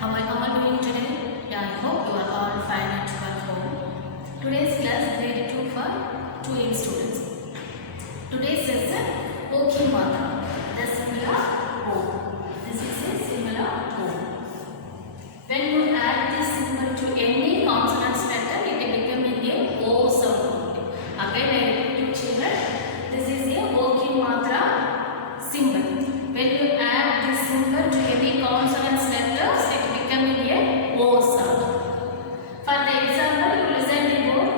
How are you doing today? Yeah, I hope you are all fine at your home. Today's class grade 2 for 2A students. Today's lesson Okimata, the similar O. This is a similar O. When you add this symbol to any consonant letter, it will become a O sound. Again, I repeat children, this is a Okimatra symbol. When you add this symbol to any consonant letters, it becomes a O sound. For the example, you listen the board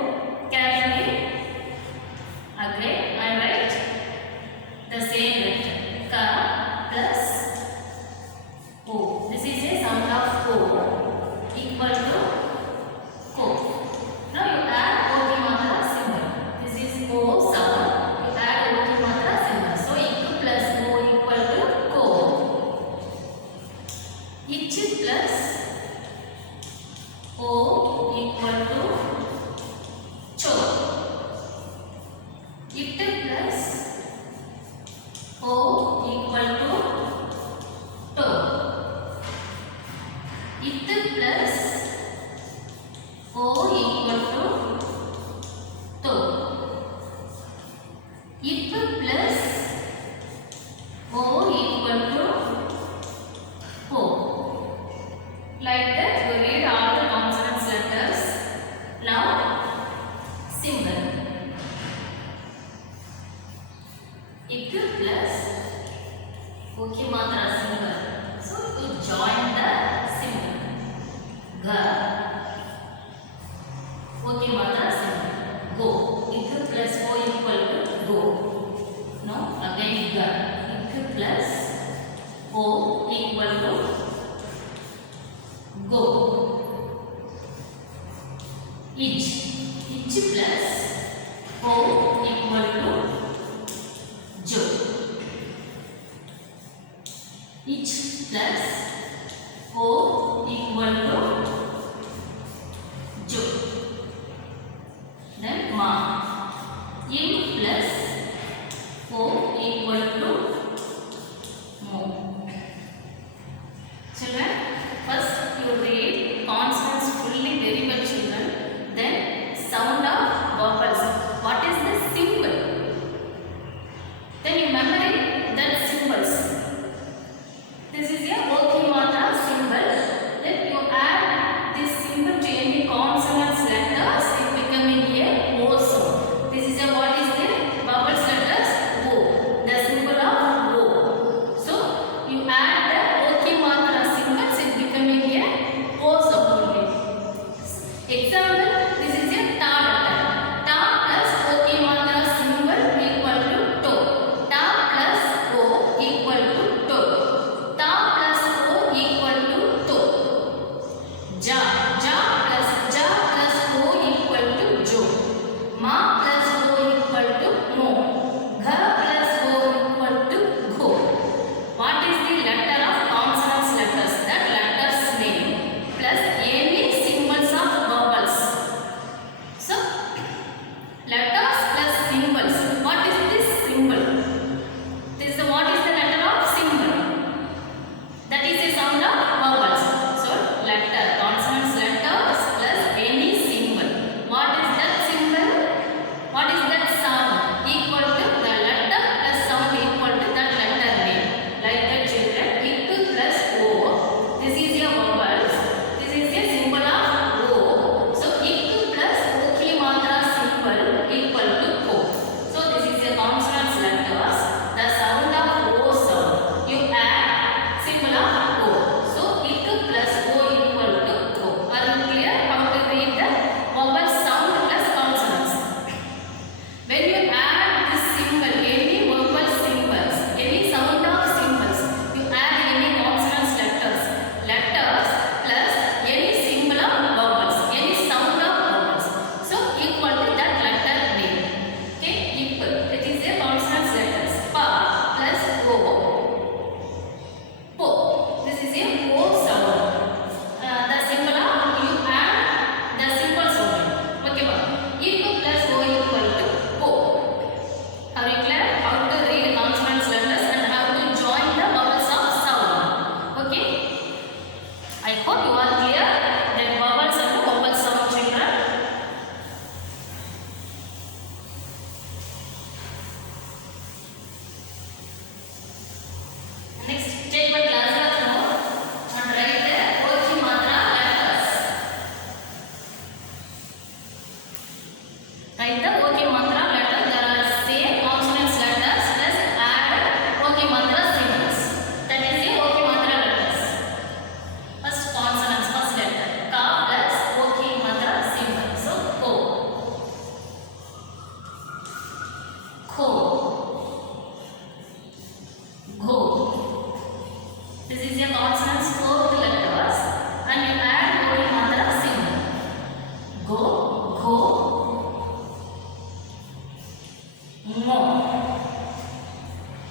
carefully. Again, I write the same letter Ka plus O. This is a sound of O equal to Ko. Now you add Okimatra symbol. This is O sound. You add Okimatra symbol. So Ik plus O equal to Ko. Ich plus O equal to Cho. It plus O equal to To. It plus O equal to To. It plus O equal to O. Like that you read all the consonant letters. Now symbol. Ik plus Okimatra symbol. So you join the symbol. Ga Okimatra symbol. Go. Ik plus O equal to go. No, again ga. Ik plus O equal to go. Ich plus O equal to Jo. Ich plus O equal to Jo. Then Ma. In plus O equal to Mo. Children, first you read consonants fully very well, children. Then sound of vowels. What is the symbol? Then you memorize that symbols. This is a working hope you are clear that vowels and vowel sound, children. Next, take my class note and write the Oki Matra letters. Write the Oki Matra letters. There are same consonants letters plus add Oki Matra symbols. That is the Oki Matra letters. First consonants, first letter. Ka plus Oki Matra symbol. So, ko. Ko. Go. This is your consonants, fourth letters, and you add Oki Matra symbol. Go, go, mo.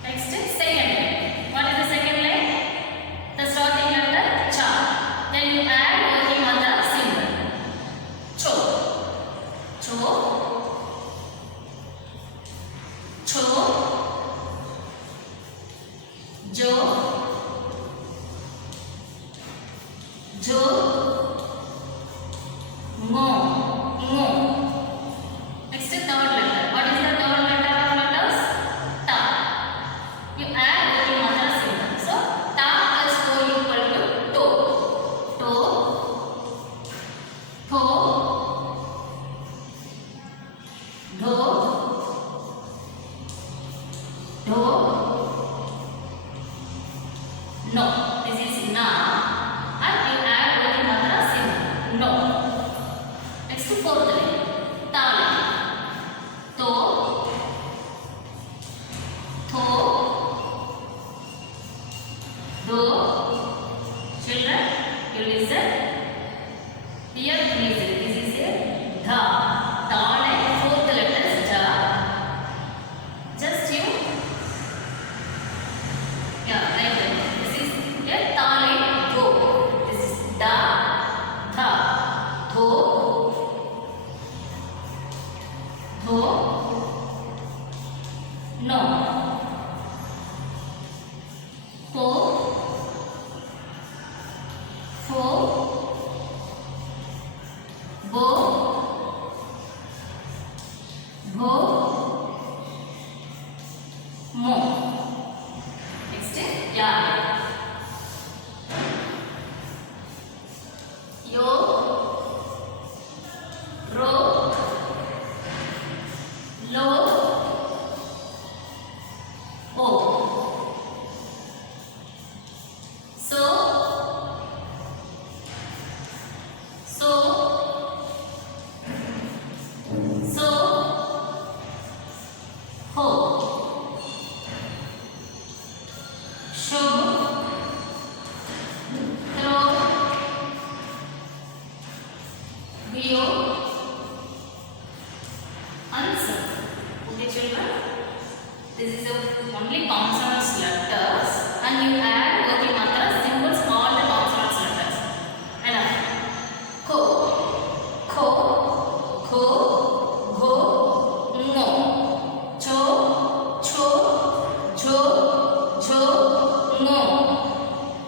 Next, second line. What is the second line? The starting letter cha. Then you add Oki Matra symbol. Cho, cho, cho, jo, jo, mo, mo. Next, third letter. What is the third letter of letters? Ta. You add Oki Matra symbol. So, ta plus to equal to to. To, tho, dho, dho, no. This is na. And you add Oki Matra symbol. No. Next, fourth line. Ta line. To, tho, do. Children, you listen. Here, please. This is a dha. Ta line, fourth letter is dha. Just you, yeah, like that. This is a ta line, go. This is da, tha, tho, tho, no, po, fo, bo, bho, mo. Next, ya. Yo, ro, lo, o. So, so, so, ho, sho, tro, bio, answer. Okay, children. This is the only consonants letters, and you add Oki Matra symbols all the consonants letters. Enough. Ko, kho, kho, gho, ngo, cho, cho, jo, jo, ngo,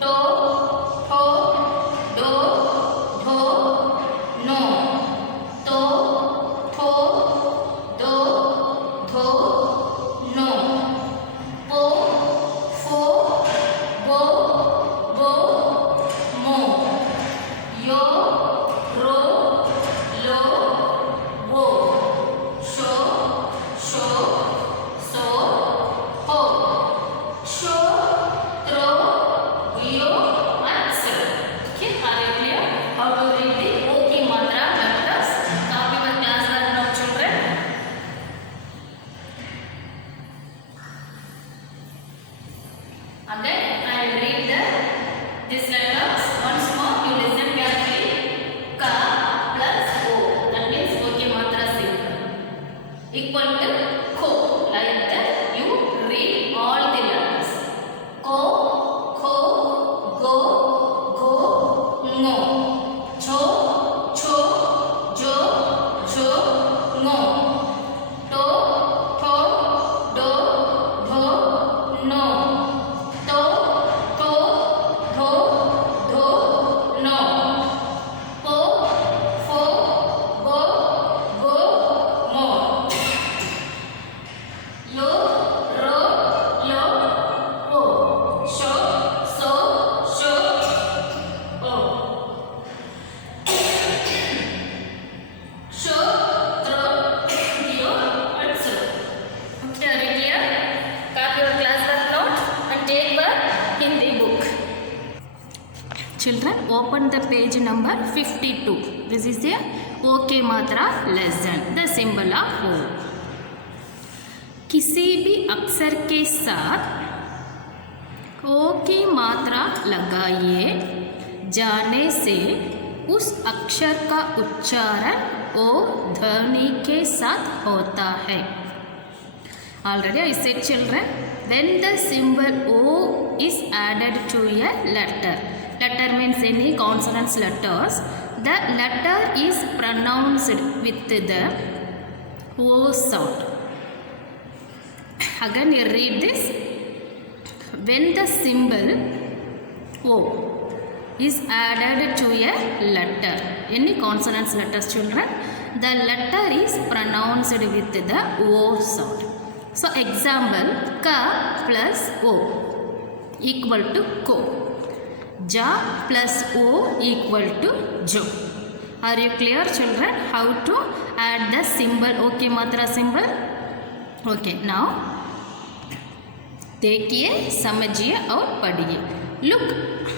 to, tho, do, dho, no, to, tho, do, dho, no, po, fo, bo, bo, mo, yo, ro, lo, wo, sho, sho, so, ho, sho, tro, yo, and so. Okay, are you clear? How to read the Oki Matra letters? Copy my class work now, children. Again, I will read these letters once more. You listen carefully. Ka plus O. That means Oki Matra symbol. Equal to ko. Like that, you read all the letters. Ko, kho, go, go, ngo. Cho, cho, jo, jo, ngo. To, tho, do, dho, no. To, tho, dho, dho, no. open the page number 52. This is the OK मात्रा lesson. The symbol of O. किसी भी अक्षर के साथ ओ की मात्रा लगाइए जाने से उस अक्षर का उच्चारण ओ ध्वनि के साथ होता है. Already I said children, when the symbol O is added to a letter, letter means any consonants letters, the letter is pronounced with the O sound. Again you read this. When the symbol O is added to a letter, any consonants letters children, the letter is pronounced with the O sound. So example, Ka plus O equal to Ko. Ja plus O equal to Jo. Are you clear children how to add the symbol OK मात्रा symbol? Okay, now देखिए, समझिए और पढ़िए. Look,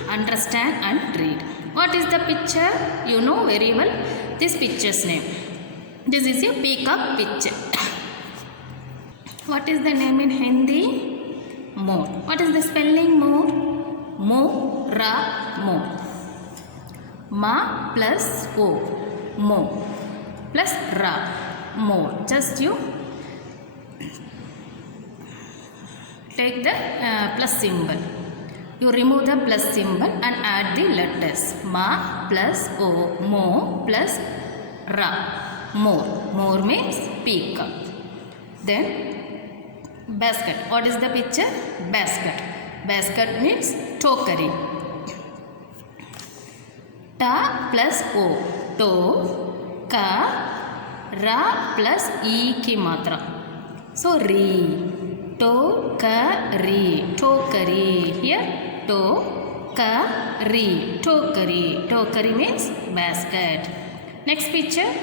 understand and read. What is the picture? You know very well this picture's name. This is a peacock picture. What is the name in Hindi? More. What is the spelling more? Mo, ra, mo. Ma plus o, mo plus ra, more. Just you take the plus symbol. You remove the plus symbol and add the letters. Ma plus o, mo plus ra, more. More means peacock. Then basket. What is the picture? Basket. Basket means tokery. Ta plus o, to, ka, ra plus e की मात्रा. So ri. Tokari, tokery. Here, tokari, tokery. Tokery means basket. Next picture,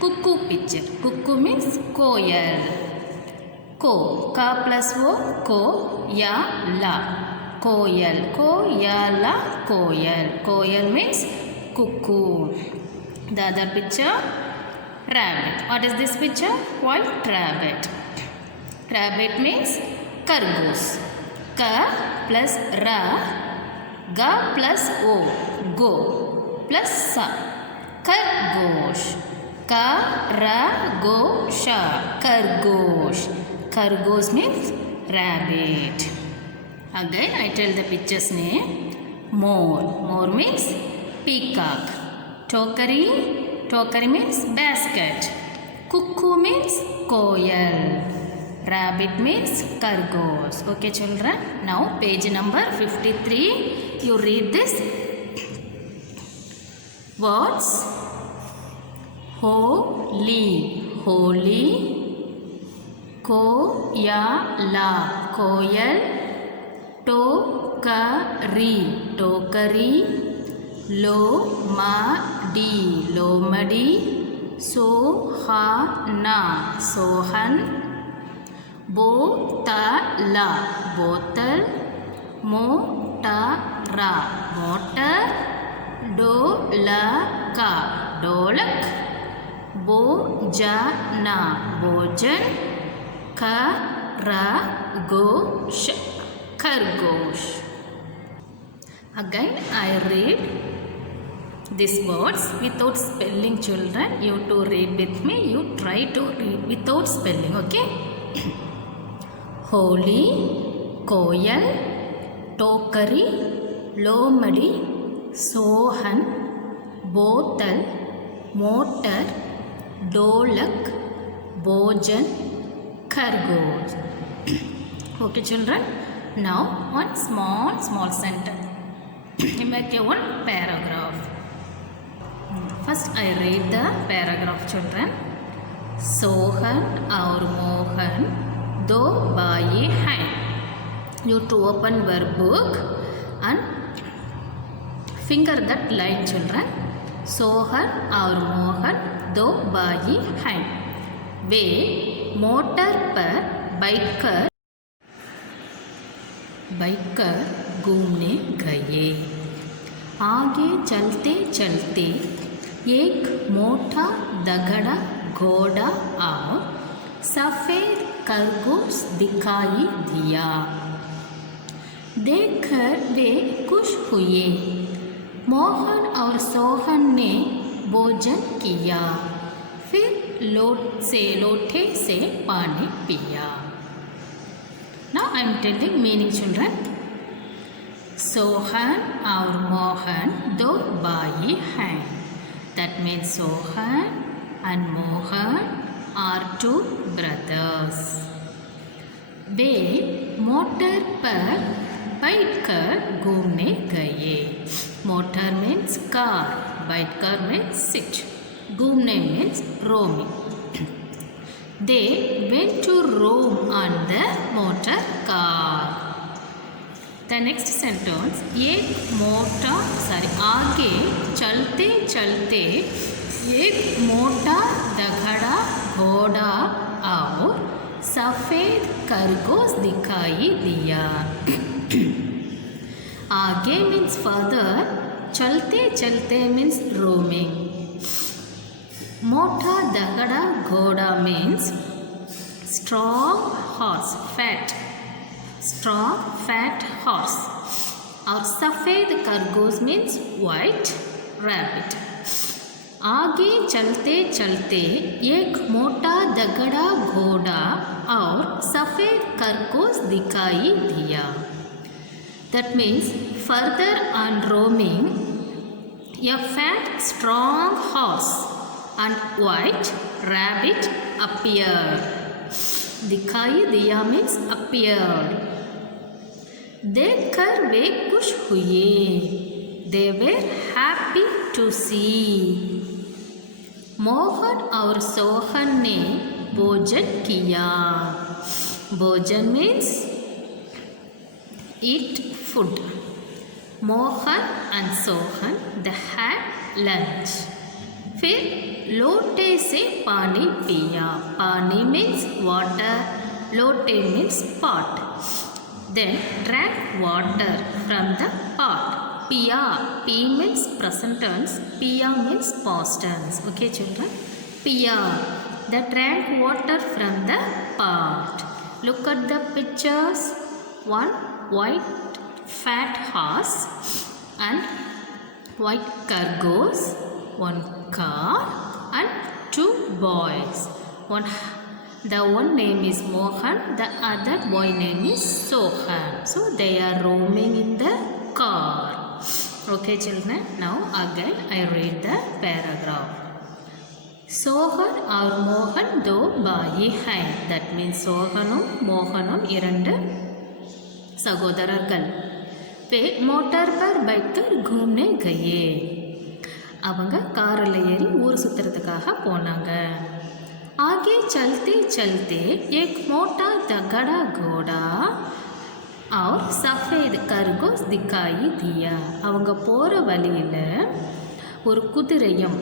cuckoo picture. Cuckoo means koyal. Ko, ka plus o, ko, ya, la. Koyal, ko, ya, la, koyal. Koyal means cuckoo. The other picture, rabbit. What is this picture? White rabbit. Rabbit means kargosh. Ka plus ra, ga plus o, go plus sa, kargosh. Ka ra go sha, kargosh. Kargosh means rabbit. Again I tell the picture's name. More. More means peacock. Tokery. Tokery means basket. Cuckoo means koyal. Rabbit means kargosh. Okay children. Now page number 53. You read this words. Holy. Holy. Koyala. Koyal. Tokari. Tokery. Lomadi. Lomadi. Sohana. Sohan. Botala, bottle. Motara, motor. Dolaka, dolak. Bojana, bojan. Karagosh, kargosh. Again I read these words without spelling children. You to read with me. You try to read without spelling, okay? Holy, koyal, tokery, lomadi, sohan, botal, motor, dolak, bojan, kargosh. Okay children. Now one small sentence. You make a one paragraph. First I read the paragraph children. Sohan और मोहन दो भाई हैं. You to open workbook and finger that line children. Sohan और मोहन दो भाई हैं. वे motor पर बैठकर घूमने गए. आगे चलते चलते एक मोटा दगड़ा घोड़ा और सफ़ेद खरगोश दिखाई दिया। देखकर वे खुश हुए। मोहन और सोहन ने भोजन किया, फिर लोटे से पानी पिया। Now I am telling meaning, children. Sohan और मोहन दो भाई हैं. That means Sohan and Mohan are two brothers. Way motor पर बैठकर घूमने गए. मोटर मीन्स कार, बैठकर मीन्स सिट, घूमने means roaming. They went to roam on the motor car. The next sentence, आगे चलते चलते एक मोटा दगड़ा घोड़ा और सफ़ेद खरगोश दिखाई दिया. आगे मीन्स फर्दर, चलते चलते मीन्स roaming. मोटा दगड़ा घोड़ा means strong horse, strong fat horse. और सफ़ेद खरगोश मीन्स white rabbit. आगे चलते चलते एक मोटा दगड़ा घोड़ा और सफ़ेद खरगोश दिखाई दिया. That means further on roaming, a fat strong horse and white rabbit appeared. दिखाई दिया means appeared. देखकर वे खुश हुए. They were happy to see. Mohan और सोहन ने भोजन किया. भोजन means eat food. Mohan and Sohan they had lunch. फिर लोटे से पानी पिया. पानी means water, Lotay means pot. Then drank water from the pot. Piya, P means present tense, Piya means past tense. Okay children? Piya, they drank water from the pot. Look at the pictures. One white fat horse and white kharagosh, one car and two boys. The one name is Mohan, the other boy name is Sohan. So they are roaming in the car. Okay children, now again I read the paragraph. Sohan और मोहन दो भाई हैं. That means सोहनम Mohanam இரண்டு सगोदरர்கள். वे motor पर बैठकर घूमने गए. அவங்க காரில் ஏறி ஊர் சுற்றுறதுக்காக போனாங்க. आगे चलते चलते एक मोटा दगड़ा घोड़ा और सफ़ेद खरगोश दिखाई दिया. அவங்க போகிற வழியில் ஒரு குதிரையும்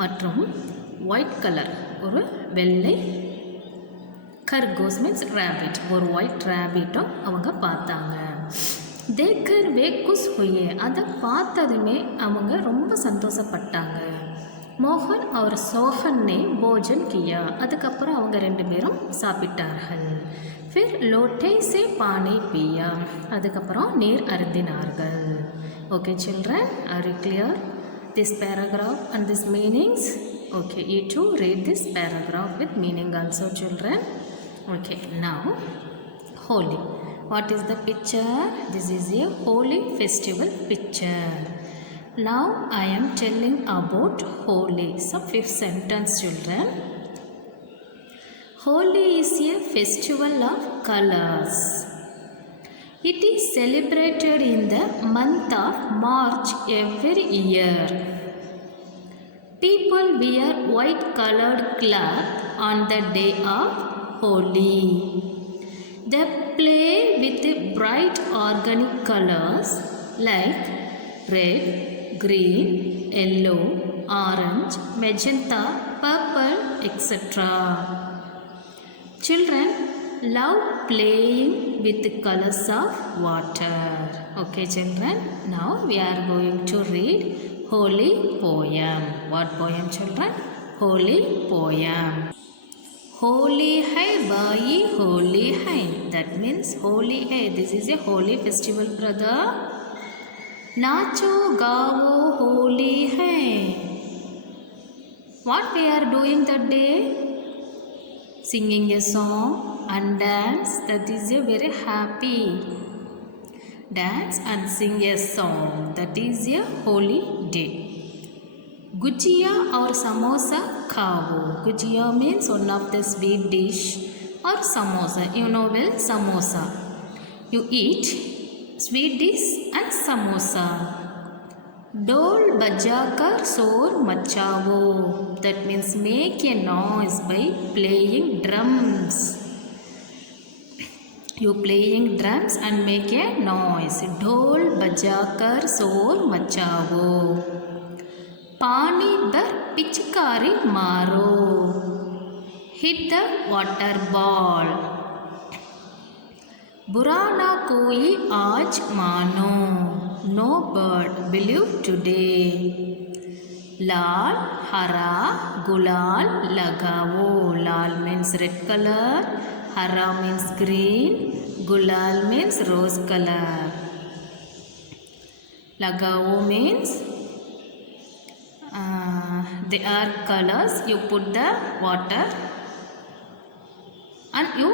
மற்றும் ஒயிட் கலர் ஒரு வெள்ளை खरगोश मीन्स रैबिट, ஒரு ஒயிட் ரேபிட்டும் அவங்க பார்த்தாங்க. தேக்கர் வே குஷ் ஹுயே, அதை பார்த்ததுமே அவங்க ரொம்ப சந்தோஷப்பட்டாங்க. मोहन और सोहन ने भोजन किया. அதுக்கப்புறம் அவங்க ரெண்டு பேரும் சாப்பிட்டார்கள். फिर लोटे से पानी पिया. அதுக்கப்புறம் நீர் அருந்தினார்கள். Okay children, are you clear this paragraph and this meanings? Okay, you too read this paragraph with meaning also children. Okay, now Holi. What is the picture? This is a Holi festival picture. Now I am telling about Holi. So fifth sentence children. Holi is a festival of colors. It is celebrated in the month of March every year. People wear white colored cloth on the day of Holi. They play with bright organic colors like red, green, yellow, orange, magenta, purple, etc. Children, love playing with colors of water. Okay children, now we are going to read holy poem. What poem children? Holy poem. Holy hai bai, holy hai. That means holy hai. This is a holy festival, brother. Nacho gao holy hai. What we are doing that day? Singing a song and dance. That is a very happy. Dance and sing a song. That is a holy day. Gujia or samosa khao. Gujia means one of the sweet dish, or samosa. You know well, samosa. You eat sweet dish and samosa. Dol bajakar sor machavo. That means make a noise by playing drums. You playing drums and make a noise. Dol bajakar sor machavo. Pani bar pichkari maro. Hit the water ball. Burana koi aaj mano. No bird believe today. Lal hara gulal lagao. Lal means red color, hara means green, gulal means rose color. Lagao means they are colors. You put the water and you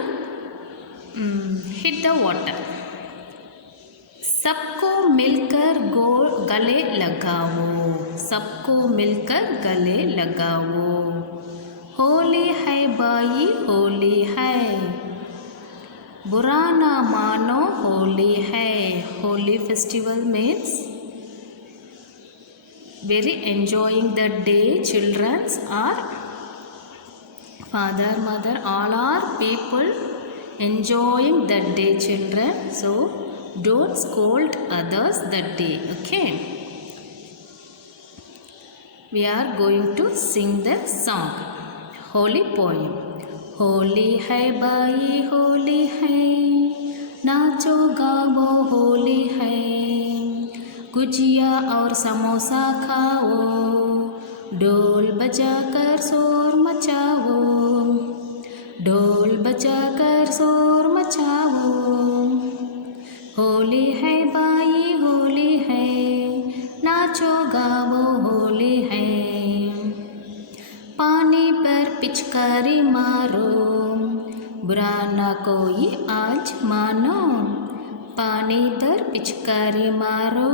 hit the water. सबको मिलकर गले लगाओ. सबको मिलकर गले लगाओ. होली है by, Holi है. बुरा ना मानो, होली है. Holy festival means very enjoying the day. Children are father, mother, all are people enjoying that day, children. So don't scold others that day. Okay, we are going to sing the song, holy poem. Holi है by, Holi है. नाचो गाओ, होली है. गुजिया और समोसा खाओ. ढोल बजाकर शोर मचाओ. ढोल बजाकर शोर मचाओ. होली है बाई, होली है. नाचो गाओ, होली है. पानी पर पिचकारी मारो. बुरा ना कोई आज मानो. पानी पर पिचकारी मारो.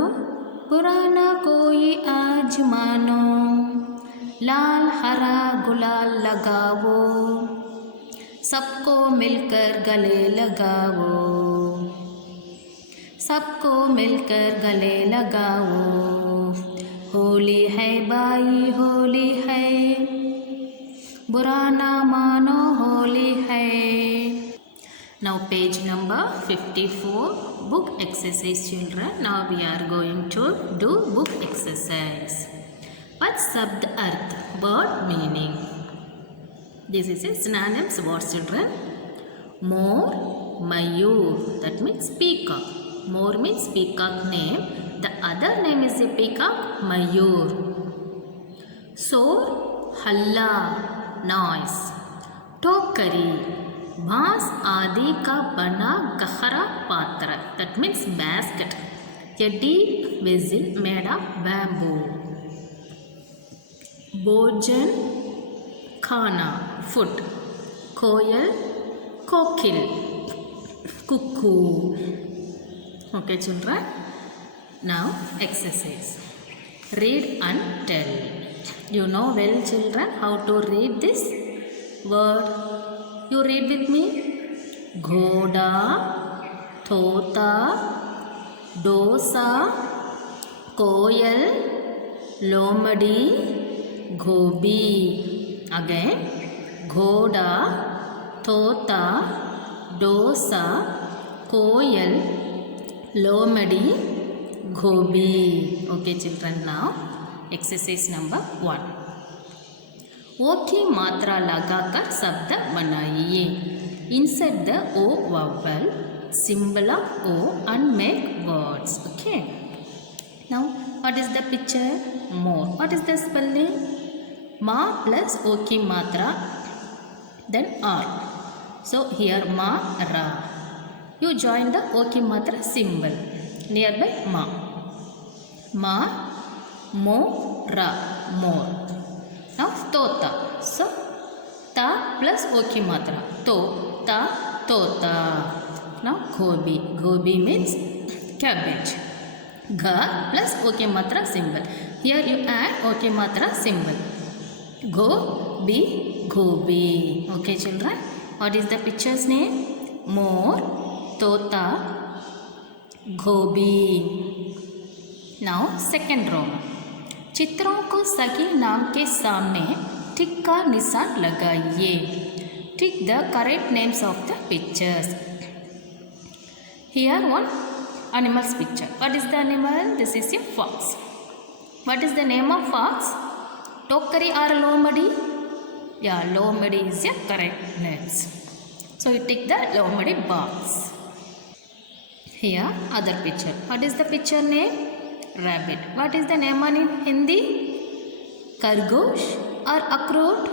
बुरा ना कोई आज मानो. लाल हरा गुलाल लगाओ. सबको मिलकर गले लगाओ. सबको मिलकर गले लगाओ. होली है बाई, होली है. बुरा ना मानो, होली है. Now page number 54, book exercise, children. Now we are going to do book exercise. What's Sabd Arth? Word meaning. This is a synonyms word, children. More, Mayur. That means peacock. More means peacock name. The other name is a peacock, Mayur. Sor, halla, noise. Tokari, बांस आदि का बना गहरा पात्र. That means basket. A deep vessel made of bamboo. भोजन खाना, food. Coil, Kokil, cuckoo. Okay children, now exercise. Read and tell. You know well children how to read this word. You read with me. Ghoda, Thota, Dosa, Koyal, Lomadi, Gobi. Again. Ghoda, Thota, Dosa, Koyal, Lomadi, Gobi. Okay children, now exercise number 1. ओ की मात्रा लगाकर शब्द बनाइए. Insert the O vowel, symbol of O, and make words. Okay. Now, what is the picture? More. What is the spelling? Ma plus O ki matra, then R. So, here ma, ra. You join the O ki matra symbol nearby ma. Ma, mo, ra, more. Now, tota. So, ta plus O ki matra. To, ta, tota. Now, gobi. Gobi means cabbage. Ga plus O ki matra symbol. Here you add O ki matra symbol. Go, be, gobi. Okay, children. What is the picture's name? More, tota, gobi. Now, second row. चित्रों को सही नाम के सामने टिक का निशान लगाइए. Tick the correct names of the pictures. Here one animal's picture. What is the animal? This is a fox. What is the name of fox? Tokkari or Lomadi? Yeah, Lomadi is a correct name. So you tick the Lomadi box. Here other picture. What is the picture name? Rabbit. What is the name in Hindi? Kargosh or Akhroot?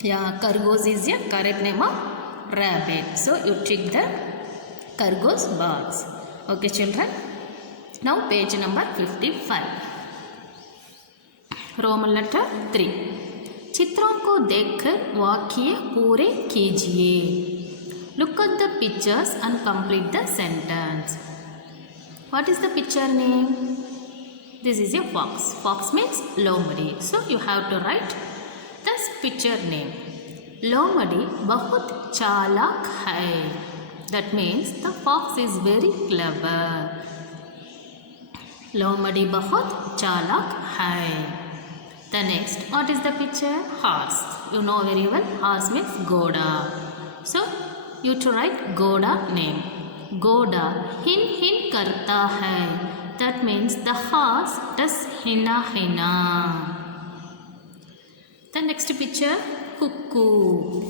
Yeah, Kargosh is a correct name of rabbit. So you tick the Kargosh box. Okay, children. Now page number 55. Roman letter 3. चित्रों को देखकर वाक्य पूरे कीजिए. Look at the pictures and complete the sentence. What is the picture name? This is a fox. Fox means Lomadi. So you have to write this picture name. Lomadi बहुत चालाक है. That means the fox is very clever. Lomadi बहुत चालाक है. The next, what is the picture? Horse. You know very well, horse means Goda. So, you to write Goda name. Goda hin hin karta hai. That means the horse does hina hina. The next picture, cuckoo.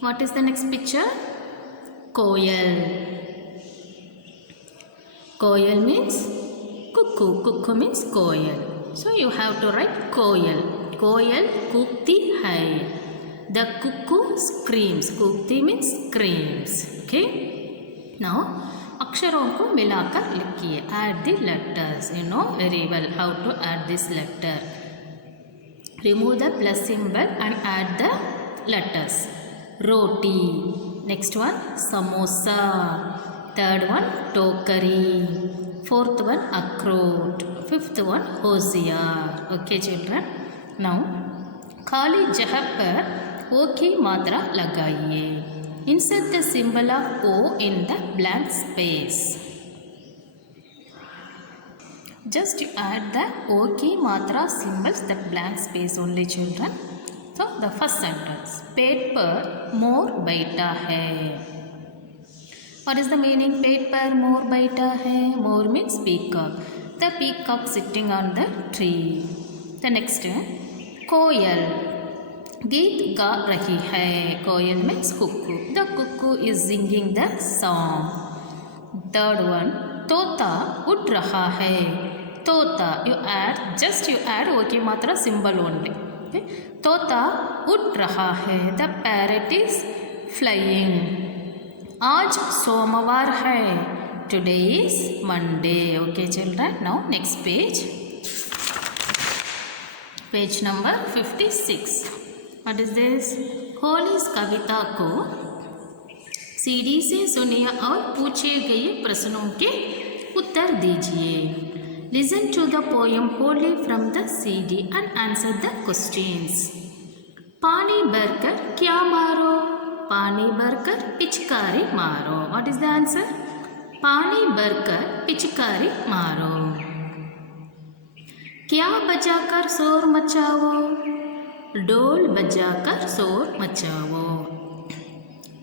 What is the next picture? Koyal. Koyal means cuckoo. Cuckoo means koyal. So you have to write koyal. Koyal kukti hai. The cuckoo screams. Kukti means screams. Okay. Now अक्षरों को मिलाकर लिखिए. Add the letters. You know very well how to add this letter. Remove the plus symbol and add the letters. Roti. Next one, samosa. Third one, tokari. Fourth one, akhroot. Fifth one, hosiyar. Okay, children. Now, खाली जगह पर O की मात्रा लगाइए. Insert the symbol of O in the blank space. Just you add the O की मात्रा symbols the blank space only, children. So the first sentence, पेट पर मोर बैठा है. What is the meaning? पेट पर मोर बैठा है. Moor means peacock. The peacock sitting on the tree. The next, कोयल गीत गा रही है. कोयल means cuckoo. The cuckoo is singing the song. Third one, तोता उड़ रहा है. तोता you add O की मात्रा symbol only. Okay. तोता उड़ रहा है. The parrot is flying. आज सोमवार है. Today is Monday. Okay, children. Now next page. Page number 56. What is this? Holi इस कविता को सीडी से सुनिए और पूछे गए प्रश्नों के उत्तर दीजिए. Listen to the poem wholly from the CD and answer the questions. पानी भरकर क्या मारो? पानी भरकर पिचकारी मारो. What is the answer? पानी भरकर पिचकारी मारो. क्या बजाकर शोर मचाओ? डोल बजाकर शोर मचाओ.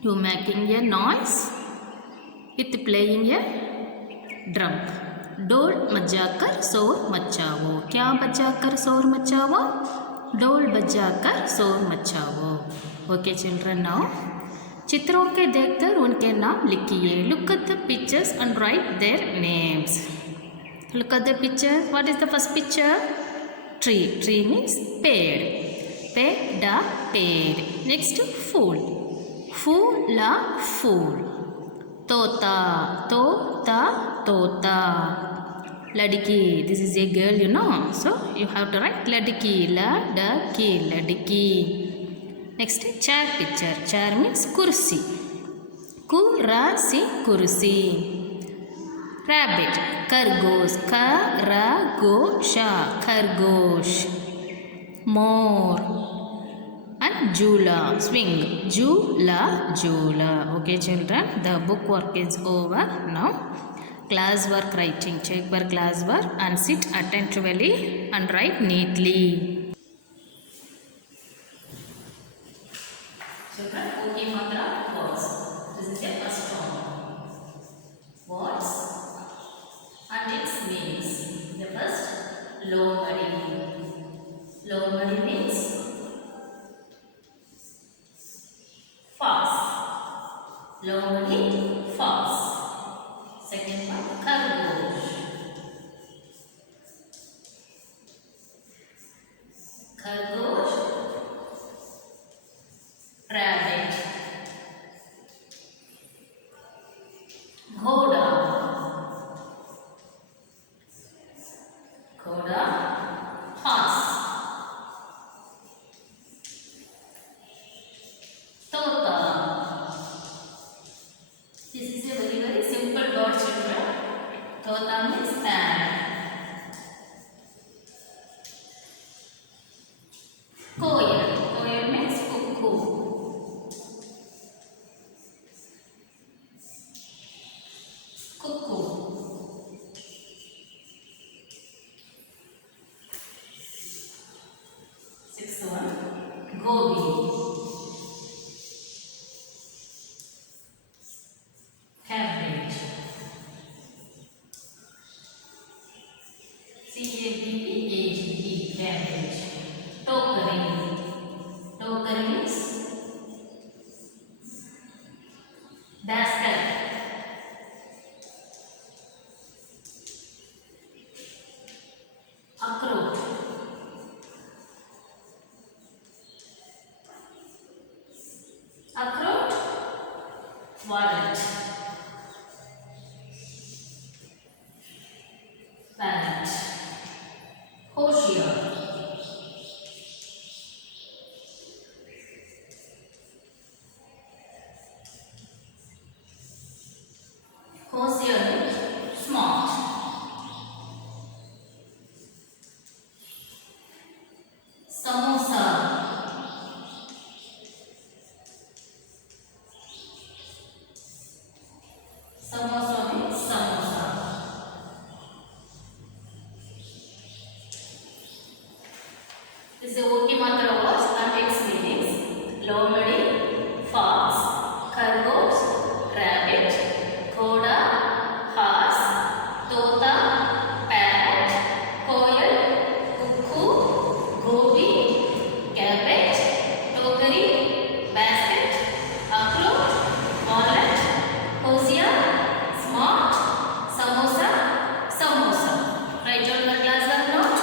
You making a noise with playing a drum. डोल बजाकर शोर मचाओ. क्या बजाकर शोर मचाओ? डोल बजाकर शोर मचाओ. Okay children, now चित्रों के देखकर उनके नाम लिखिए. Look at the pictures and write their names. Look at the picture. What is the first picture? Tree. Tree means पेड़. पेड़ा पेड़. Next फूल. फूला फूल. तोता. तोता तोता. लड़की. This is a girl, you know. So you have to write लड़की. लड़की लड़की. Next chair picture. Chair means कुर्सी. कुरासी कुर्सी. Rabbit. खरगोश. खरगोशा खरगोश. More. And झूला. Swing. झूला झूला. Okay children, the book work is over. Now class work writing. Check your class work and sit attentively and write neatly. Children, okay matra words. This is the first one. Words and its meanings. The first, lomadi. Lomadi means fast. Lomadi fast. Second one, khargosh. Khargosh, rabbit. Ghoda. Ghoda, horse. Tota. This is a very very simple word children. Tota means fan. Koyal. Koyal means cuckoo. Cuckoo. Sixth one, gobi. Cabbage. Cabbage. Cabbage. Tokari. Tokari means basket. Akhroot. Akhroot, wallet. Parrot. Hoshiar. Hoshiar means smart. Samosa. Samosa means samosa. This is the okay matra words and its meanings. Lomadi, fox, khargosh, rabbit, ghoda, horse, tota, parrot, koyal, cuckoo, gobi, cabbage, tokari, basket, akhroot, wallet, hoshiar, smart, samosa, samosa. Write down the class work note.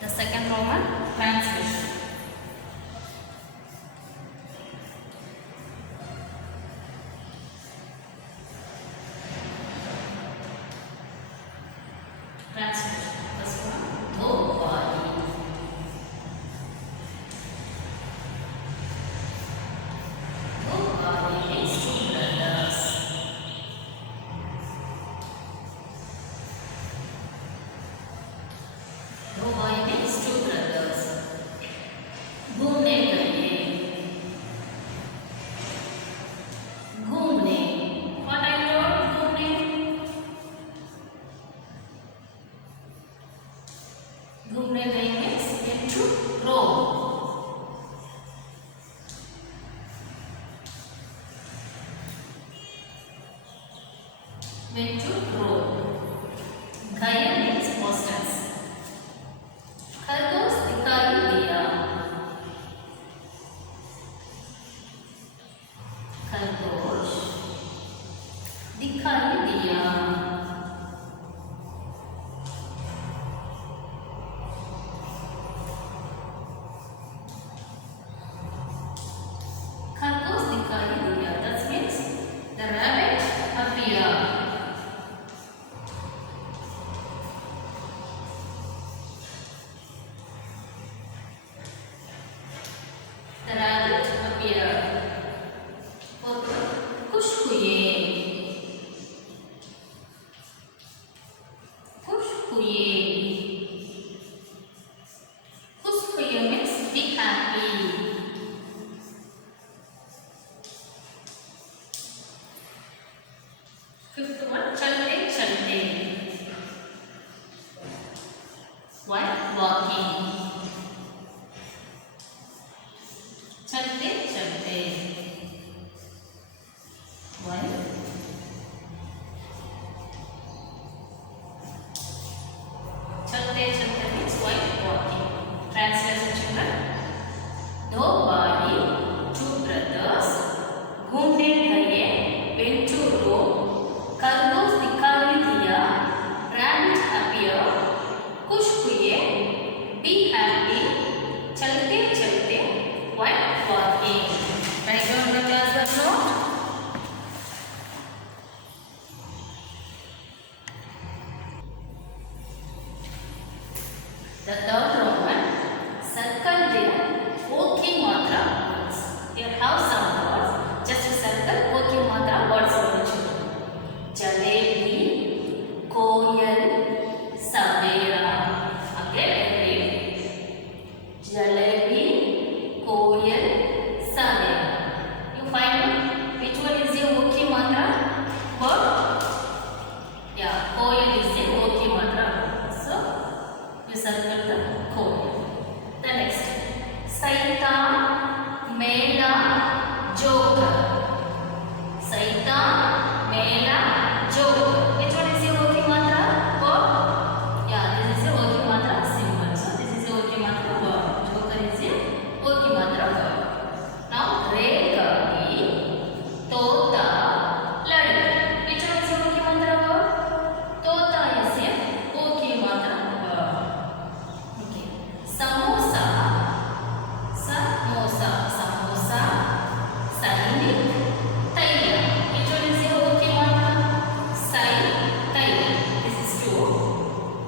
The second Roman translation. Translation. First one, Dhopali. Dhopali means two brothers. Dhopali means two brothers. घूमने गए means went to roam. Went to roam. Gaya means posters. खरगोश दिखाई दिया. खरगोश दिखाई दिया. खरगोश दिखाई दिया. That means the rabbit appeared. The rabbit appeared. खुश हुए. खुश हुए. खुश हुए means be happy. Fifth one, चलते चलते. While walking. चलते चलते. While चलते चलते means while walking. Translation children. दो भाई, two brothers, घूमने गए, went to roam. खरगोश दिखाई दिया, rabbit appeared. खुश हुए, be happy. चलते चलते, while walking. Write down the class work note. The third Roman, circle their okay matra words. Here have some words. Just circle okay matra words for the children. Jalebi, koyal, savera. Again I read. Jalebi, koyal, savera. You find out which one is your okay matra word? Yeah, koyal is the okay matra word. So you circle the koyal. The next, Saita, Mela, Joker. Saita, Mela, Joker. Which one is your working matra word? Yeah, this is your working matra symbol. So this is your working matra word. Joker is your working matra word. Now, Regari, Tota, Ladki. Which one is your working matra word? Tota is your working matra word. Okay. Samosa, samosa, samosa, sainik, tailor. Which one is your okay matra? Sai, tailor. This is two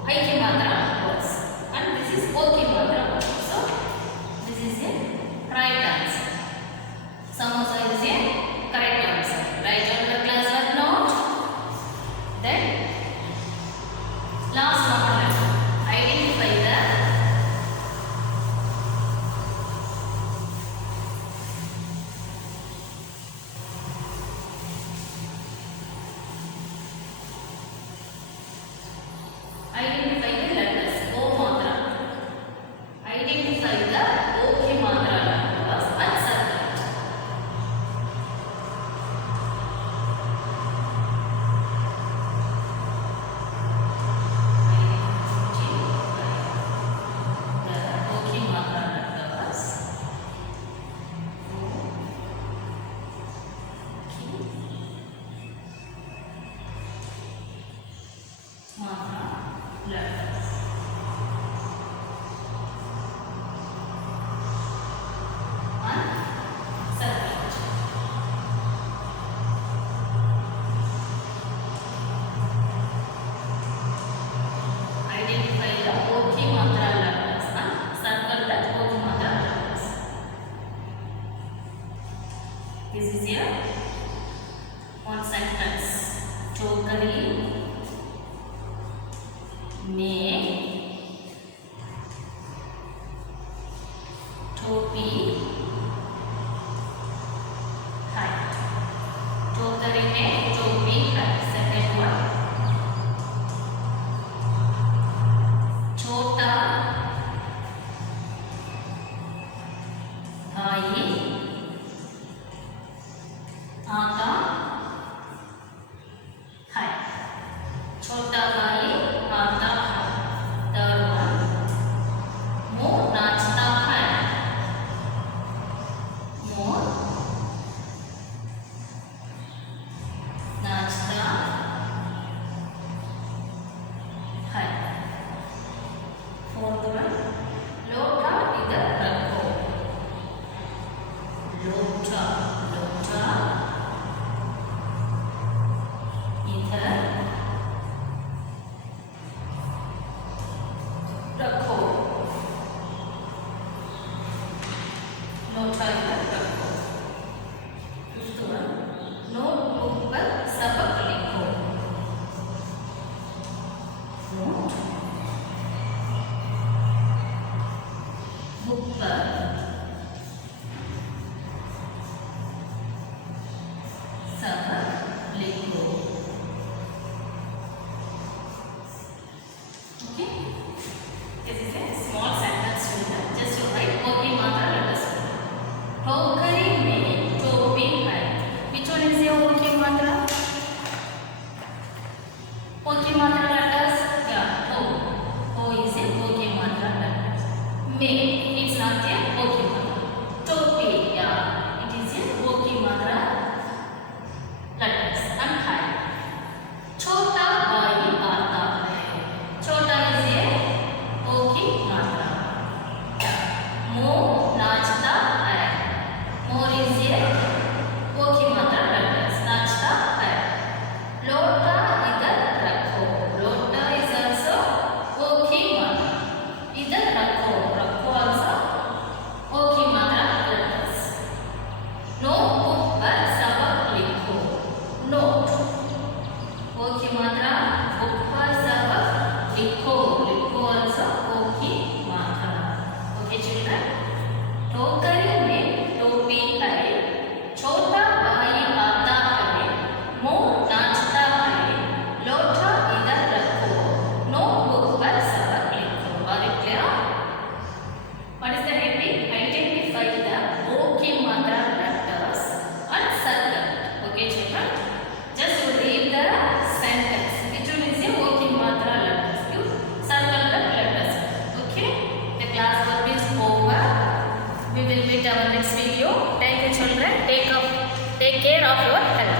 okay matra words, and this is okay matra words. So this is a right answer. Samosa is a correct answer. Write down the class work note. Then last one, identify the letters. O matra. Identify the okay matra letters and circle it. This is your one sentence. Chokari में टोपी है. चौधरी में टोपी है. Second one. छोटा note, book पर सबक लिखो। Okay, this is a small sentence student. Just to write working मात्रा letters. टोकरी में टोपी है. Which one is your working मात्रा? Working मात्रा letters. Yeah, O. O is a working मात्रा letters. में, it's not a working मात्रा. टोपी, yeah, it is a working मात्रा letters. And है. छोटा भाई आता है. छोटा is a working मात्रा. मोर नाचता है. मोर is a working मात्रा letters. नाचता है. लोटा इधर रखो. लोटा is also working मात्रा. इधर रखो. रखो also working मात्रा letters. नोटबुक पर सबक लिखो. नोट working मात्रा. बुक पर सबक लिखो. लिखो also working मात्रा. Okay children. टोकरी में टोपी है. छोटा भाई आता है. मोर नाचता है. लोटा इधर रखो. नोटबुक पर सबक लिखो. Are you clear? What is the heading? Identify the working matra letters and circle. Okay children. Just to read the sentence. Which one is a working matra letters? You circle the letters. Okay. The class work is over. We will meet our next video. Thank you children. Take care of your health.